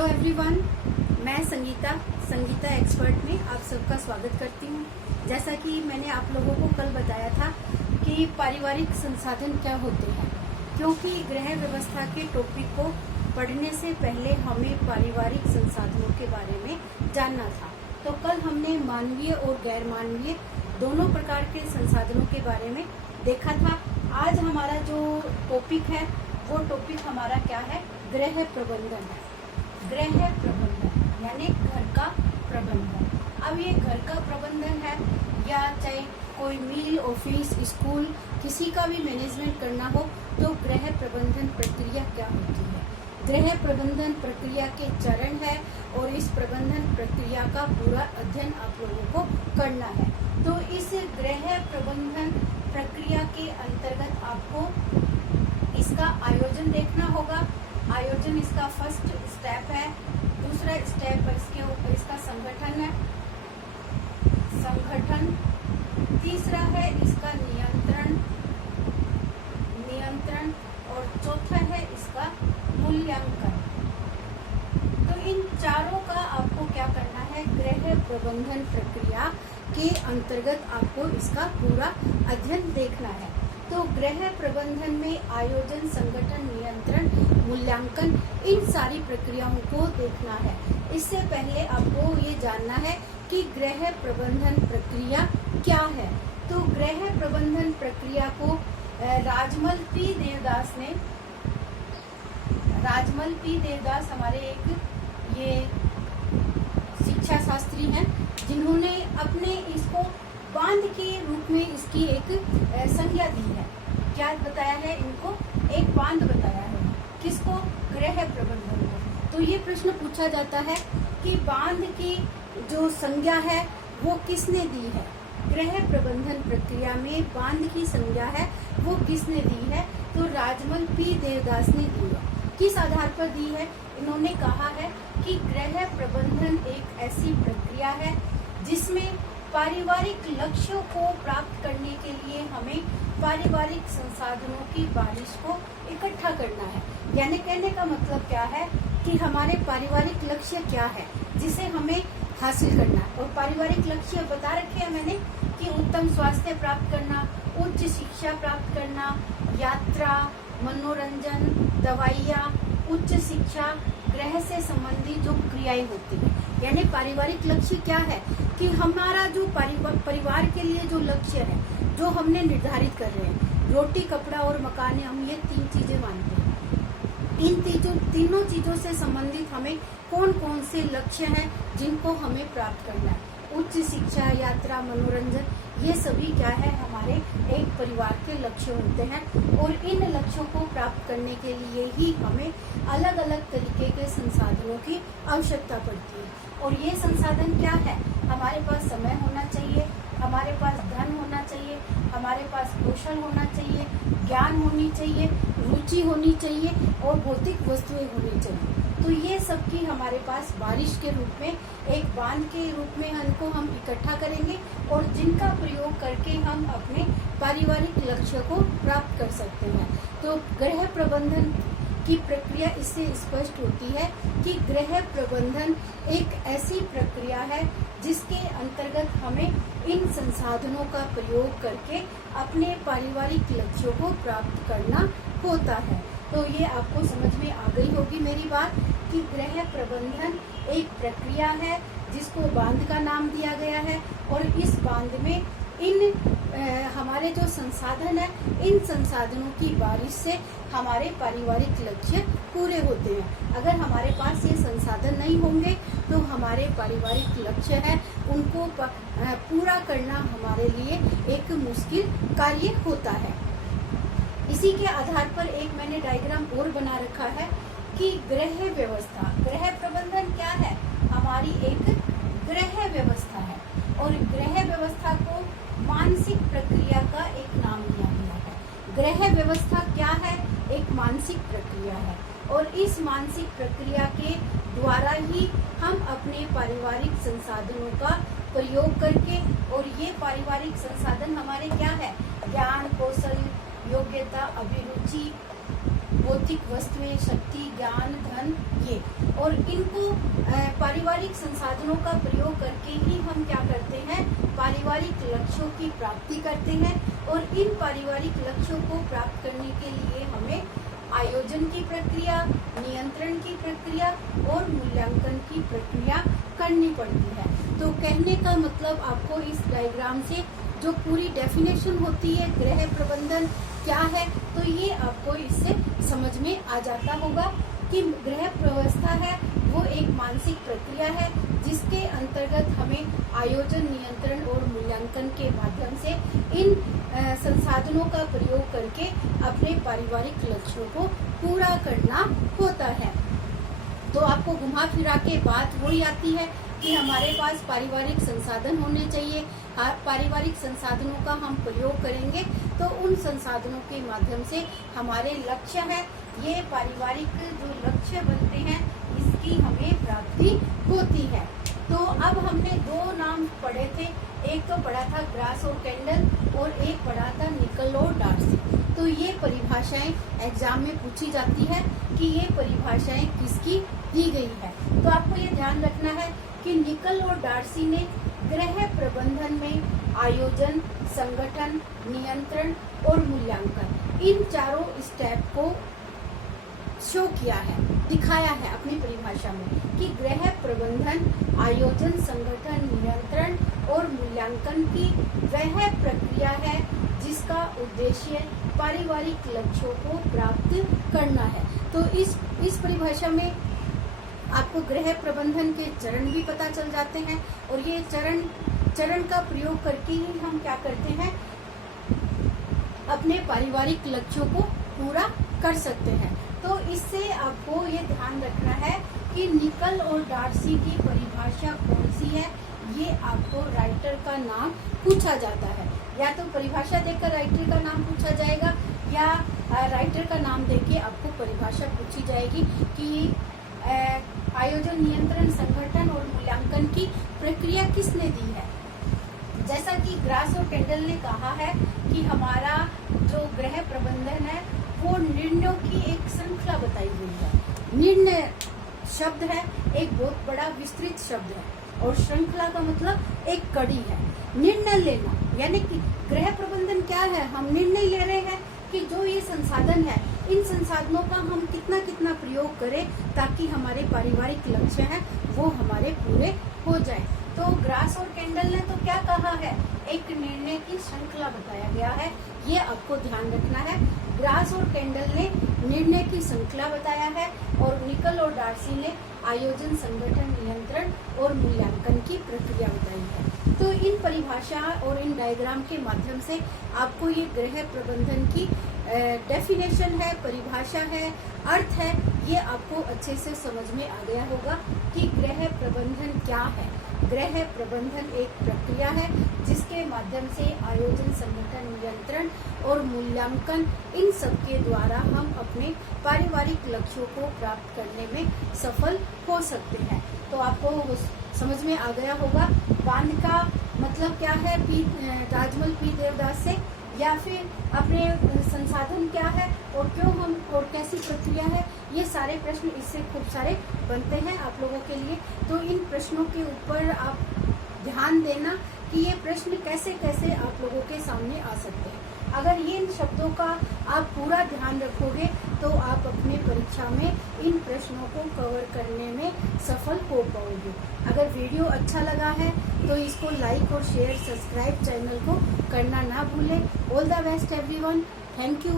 Hello everyone, मैं Sangeeta expert में आप सबका स्वागत करती हूँ। जैसा कि मैंने आप लोगों को कल बताया था कि पारिवारिक संसाधन क्या होते हैं, क्योंकि गृह व्यवस्था के टॉपिक को पढ़ने से पहले हमें पारिवारिक संसाधनों के बारे में जानना था। तो कल हमने मानवीय और गैर मानवीय दोनों प्रकार के संसाधनों के बारे में देखा था। आज हमारा जो टॉपिक है वो टॉपिक हमारा क्या है? गृह प्रबंधन है। गृह प्रबंधन यानी घर का प्रबंधन। अब ये घर का प्रबंधन है या चाहे कोई मिल, ऑफिस, स्कूल, किसी का भी मैनेजमेंट करना हो तो गृह प्रबंधन प्रक्रिया क्या होती है? गृह प्रबंधन प्रक्रिया के चरण है और इस प्रबंधन प्रक्रिया का पूरा अध्ययन आप लोगों को करना है। तो इस गृह प्रबंधन प्रक्रिया के अंतर्गत आपको इसका आयोजन देखना होगा। आयोजन इसका फर्स्ट स्टेप है। दूसरा स्टेप इसके ऊपर इसका संगठन है, तीसरा है इसका नियंत्रण और चौथा है इसका मूल्यांकन। तो इन चारों का आपको क्या करना है? गृह प्रबंधन प्रक्रिया के अंतर्गत आपको इसका पूरा अध्ययन देखना है। तो गृह प्रबंधन में आयोजन, संगठन, नियंत्रण, मूल्यांकन, इन सारी प्रक्रियाओं को देखना है। इससे पहले आपको ये जानना है कि गृह प्रबंधन प्रक्रिया क्या है। तो गृह प्रबंधन प्रक्रिया को राजमल पी देवदास हमारे एक ये शिक्षा शास्त्री हैं, जिन्होंने अपने इसको बांध के रूप में इसकी एक संज्ञा दी है। क्या बताया है? इनको एक बांध बताया है। किसको? गृह प्रबंधन को। तो ये प्रश्न पूछा जाता है कि बांध की जो संज्ञा है वो किसने दी है? गृह प्रबंधन प्रक्रिया में बांध की संज्ञा है वो किसने दी है? तो राजमल पी देवदास ने दी है। किस आधार पर दी है? इन्होंने कहा है कि गृह प्रबंधन एक ऐसी प्रक्रिया है जिसमें पारिवारिक लक्ष्यों को प्राप्त करने के लिए हमें पारिवारिक संसाधनों की बारिश को इकट्ठा करना है। यानी कहने का मतलब क्या है कि हमारे पारिवारिक लक्ष्य क्या है जिसे हमें हासिल करना है। और पारिवारिक लक्ष्य बता रखे हैं मैंने कि उत्तम स्वास्थ्य प्राप्त करना, उच्च शिक्षा प्राप्त करना, यात्रा, मनोरंजन, दवाइयाँ, उच्च शिक्षा, गृह से संबंधित जो क्रियाएं होती है। यानी पारिवारिक लक्ष्य क्या है कि हमारा जो परिवार के लिए जो लक्ष्य है जो हमने निर्धारित कर रहे हैं, रोटी, कपड़ा और मकान, हम ये 3 चीजें मानते हैं। इन तीनों चीजों से संबंधित हमें कौन कौन से लक्ष्य हैं जिनको हमें प्राप्त करना है? उच्च शिक्षा, यात्रा, मनोरंजन, ये सभी क्या है? हमारे एक परिवार के लक्ष्य होते हैं। और इन लक्ष्यों को प्राप्त करने के लिए ही हमें अलग अलग तरीके के संसाधनों की आवश्यकता पड़ती है। और ये संसाधन क्या है? हमारे पास समय होना चाहिए, हमारे पास धन होना चाहिए, हमारे पास कौशल होना चाहिए, ज्ञान होनी चाहिए, रुचि होनी चाहिए और भौतिक वस्तुएं होनी चाहिए। तो ये सब की हमारे पास बारिश के रूप में, एक बांध के रूप में इनको हम इकट्ठा करेंगे और जिनका प्रयोग करके हम अपने पारिवारिक लक्ष्य को प्राप्त कर सकते हैं। तो गृह प्रबंधन की प्रक्रिया इससे स्पष्ट होती है कि गृह प्रबंधन एक ऐसी प्रक्रिया है जिसके अंतर्गत हमें इन संसाधनों का प्रयोग करके अपने पारिवारिक लक्ष्यों को प्राप्त करना होता है। तो ये आपको समझ में आ गई होगी मेरी बात कि गृह प्रबंधन एक प्रक्रिया है जिसको बांध का नाम दिया गया है। और इस बांध में हमारे जो संसाधन है, इन संसाधनों की बारिश से हमारे पारिवारिक लक्ष्य पूरे होते हैं। अगर हमारे पास ये संसाधन नहीं होंगे तो हमारे पारिवारिक लक्ष्य है उनको पूरा करना हमारे लिए एक मुश्किल कार्य होता है। इसी के आधार पर एक मैंने डायग्राम और बना रखा है कि गृह व्यवस्था, गृह प्रबंधन क्या है? हमारी एक गृह व्यवस्था है। और गृह व्यवस्था को मानसिक प्रक्रिया का एक नाम दिया गया है। गृह व्यवस्था क्या है? एक मानसिक प्रक्रिया है। और इस मानसिक प्रक्रिया के द्वारा ही हम अपने पारिवारिक संसाधनों का प्रयोग करके, और ये पारिवारिक संसाधन हमारे क्या है? ज्ञान, कौशल, योग्यता, अभिरुचि, भौतिक वस्तुएं, शक्ति, ज्ञान, धन, ये, और इनको पारिवारिक संसाधनों का प्रयोग करके ही हम क्या करते हैं, पारिवारिक लक्ष्यों की प्राप्ति करते हैं। और इन पारिवारिक लक्ष्यों को प्राप्त करने के लिए हमें आयोजन की प्रक्रिया, नियंत्रण की प्रक्रिया और मूल्यांकन की प्रक्रिया करनी पड़ती है। तो कहने का मतलब आपको इस डायग्राम से जो पूरी डेफिनेशन होती है गृह प्रबंधन क्या है, तो ये आपको इससे समझ में आ जाता होगा कि गृह व्यवस्था है वो एक मानसिक प्रक्रिया है जिसके अंतर्गत हमें आयोजन, नियंत्रण और मूल्यांकन के माध्यम से इन संसाधनों का प्रयोग करके अपने पारिवारिक लक्ष्यों को पूरा करना होता है। तो आपको घुमा फिरा के बात वही आती है कि हमारे पास पारिवारिक संसाधन होने चाहिए। पारिवारिक संसाधनों का हम प्रयोग करेंगे तो उन संसाधनों के माध्यम से हमारे लक्ष्य है, ये पारिवारिक जो लक्ष्य बनते हैं इसकी हमें प्राप्ति होती है। तो अब हमने दो नाम पढ़े थे, एक तो पढ़ा था ग्रास और कैंडल और एक पढ़ा था निकल और डार्सी। तो ये परिभाषाएं एग्जाम में पूछी जाती है कि ये परिभाषाएं किसकी दी गई है। तो आपको ये ध्यान रखना है कि निकल और डार्सी ने गृह प्रबंधन में आयोजन, संगठन, नियंत्रण और मूल्यांकन इन चारों स्टेप को शो किया है, दिखाया है अपनी परिभाषा में कि गृह प्रबंधन आयोजन, संगठन, नियंत्रण और मूल्यांकन की वह प्रक्रिया है जिसका उद्देश्य पारिवारिक लक्ष्यों को प्राप्त करना है। तो इस परिभाषा में आपको गृह प्रबंधन के चरण भी पता चल जाते हैं और ये चरण का प्रयोग करके ही हम क्या करते हैं, अपने पारिवारिक लक्ष्यों को पूरा कर सकते हैं। तो इससे आपको ये ध्यान रखना है कि निकल और डार्सी की परिभाषा कौन सी है, ये आपको राइटर का नाम पूछा जाता है। या तो परिभाषा देकर राइटर का नाम पूछा जाएगा या राइटर का नाम देके आपको परिभाषा पूछी जाएगी कि आयोजन, नियंत्रण, संगठन और मूल्यांकन की प्रक्रिया किसने दी है। जैसा कि ग्रास और कैंडल ने कहा है कि हमारा जो गृह प्रबंधन है वो निर्णयों की एक श्रृंखला बताई हुई है। निर्णय शब्द है एक बहुत बड़ा विस्तृत शब्द है और श्रृंखला का मतलब एक कड़ी है। निर्णय लेना यानी कि गृह प्रबंधन क्या है, हम निर्णय ले रहे हैं कि जो ये संसाधन है इन संसाधनों का हम कितना प्रयोग करें ताकि हमारे पारिवारिक लक्ष्य हैं वो हमारे पूरे हो जाए। तो ग्रास और कैंडल ने तो क्या कहा है, एक निर्णय की श्रृंखला बताया गया है, ये आपको ध्यान रखना है। ग्रास और कैंडल ने निर्णय की श्रृंखला बताया है और निकल और डार्सी ने आयोजन, संगठन, नियंत्रण और मूल्यांकन की प्रक्रिया बताई है। तो इन परिभाषा और इन डायग्राम के माध्यम से आपको ये गृह प्रबंधन की डेफिनेशन है, परिभाषा है, अर्थ है, ये आपको अच्छे से समझ में आ गया होगा कि गृह प्रबंधन क्या है। गृह प्रबंधन एक प्रक्रिया है जिसके माध्यम से आयोजन, संगठन, नियंत्रण और मूल्यांकन इन सब के द्वारा हम अपने पारिवारिक लक्ष्यों को प्राप्त करने में सफल हो सकते हैं। तो आपको समझ में आ गया होगा बांध का मतलब क्या है राजमल पी देवदास से, या फिर अपने संसाधन क्या है और क्यों हम और कैसी प्रक्रिया है, ये सारे प्रश्न इससे खूब सारे बनते हैं आप लोगों के लिए। तो इन प्रश्नों के ऊपर आप ध्यान देना कि ये प्रश्न कैसे कैसे आप लोगों के सामने आ सकते हैं। अगर ये इन शब्दों का आप पूरा ध्यान रखोगे तो आप अपने परीक्षा में इन प्रश्नों को कवर करने में सफल हो पाओगे। अगर वीडियो अच्छा लगा है तो इसको लाइक और शेयर, सब्सक्राइब चैनल को करना ना भूलें। All the best everyone, thank you.